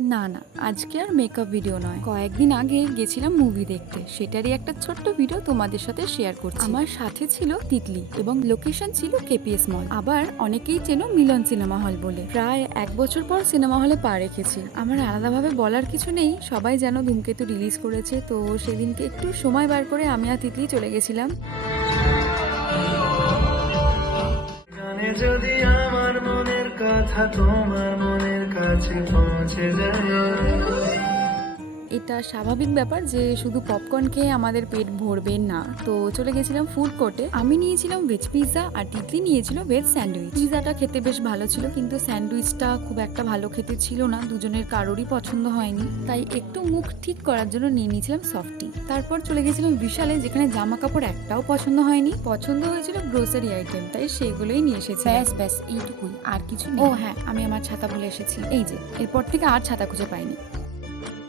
না না, আজকে আর মেকআপ ভিডিও নয়। কয়েকদিন আগে গেছিলাম মুভি দেখতে, সেটারই একটা ছোট্ট ভিডিও তোমাদের সাথে শেয়ার করছি। আমার সাথে ছিল তিতলি এবং লোকেশন ছিল কেপিএস মল। আবার অনেকেই চেনো মিলন সিনেমা হল বলে। প্রায় 1 বছর পর সিনেমা হলে পা রেখেছি। আমার আলাদাভাবে বলার কিছু নেই, সবাই যেন ধূমকেতু রিলিজ করেছে, তো সেদিনকে একটু সময় বার করে আমি আর তিতলি চলে গেছিলাম। জানে যদি আমার মনের কথা তোমার মনের কাছে পৌঁছে যায়। এটা স্বাভাবিক ব্যাপার যে শুধু পপকর্ন খেয়ে আমাদের পেট ভরবে না, তো চলে গেছিলাম ফুড কোর্টে। আমি নিয়েছিলাম ভেজ পিৎজা আর তিতলি নিয়েছিল ভেজ স্যান্ডউইচ। পিৎজাটা খেতে বেশ ভালো ছিল, কিন্তু স্যান্ডউইচটা খুব একটা ভালো খেতে ছিল না, দুজনের কারোরই পছন্দ হয়নি। তাই একটু মুখ ঠিক করার জন্য নিয়ে নিয়েছিলাম সফটি। তারপর চলে গেছিলাম বিশালে, যেখানে জামা কাপড় একটাও পছন্দ হয়নি, পছন্দ হয়েছিল গ্রোসারি আইটেম, তাই সেগুলোই নিয়ে এসেছি। ব্যাস ব্যাস এইটুকুই, আর কিছু নেই। ও হ্যাঁ, আমি আমার ছাতা ভুলে এসেছি, এই যে। এরপর থেকে আর ছাতা খুঁজে পাইনি।